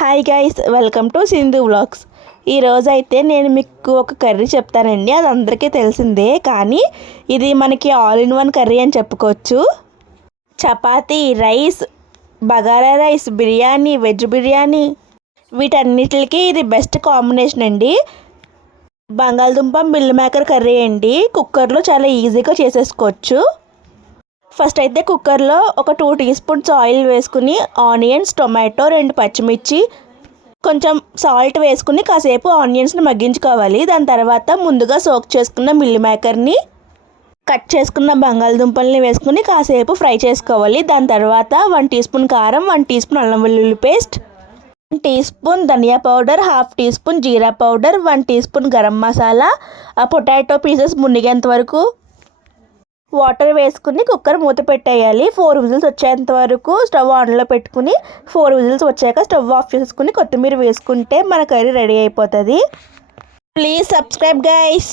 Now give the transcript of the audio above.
Hi guys, welcome to Sindhu vlogs. ఈరోజైతే నేను మీకు ఒక కర్రీ చెప్తానండి. అది అందరికీ తెలిసిందే, కానీ ఇది మనకి ఆల్ ఇన్ వన్ కర్రీ అని చెప్పుకోవచ్చు. Chapati, rice, bagara rice, biryani, veg biryani, వీటన్నిటికి ఇది బెస్ట్ కాంబినేషన్ అండి. బంగాళదుంప మిల్ మేకర్ కర్రీ అండి. కుక్కర్లో చాలా ఈజీగా చేసేసుకోవచ్చు. ఫస్ట్ అయితే కుక్కర్లో ఒక 2 టీ స్పూన్స్ ఆయిల్ వేసుకుని ఆనియన్స్, టొమాటో, 2 పచ్చిమిర్చి, కొంచెం సాల్ట్ వేసుకుని కాసేపు ఆనియన్స్ని మగ్గించుకోవాలి. దాని తర్వాత ముందుగా సోక్ చేసుకున్న మిల్ మేకర్ని, కట్ చేసుకున్న బంగాళదుంపల్ని వేసుకుని కాసేపు ఫ్రై చేసుకోవాలి. దాని తర్వాత 1 టీ స్పూన్ కారం, 1 టీ స్పూన్ అల్లం వెల్లుల్లి పేస్ట్, 1 టీ స్పూన్ ధనియా పౌడర్, 1/2 టీ స్పూన్ జీరా powder, 1 teaspoon garam masala, ఆ పొటాటో పీసెస్ మునిగేంత వరకు వాటర్ వేసుకుని కుక్కర్ మూత పెట్టేయాలి. 4 విజిల్స్ వచ్చేంత వరకు స్టవ్ ఆన్లో పెట్టుకుని 4 విజిల్స్ వచ్చాక స్టవ్ ఆఫ్ చేసుకుని కొత్తిమీర వేసుకుంటే మన కర్రీ రెడీ అయిపోతుంది. Please subscribe guys.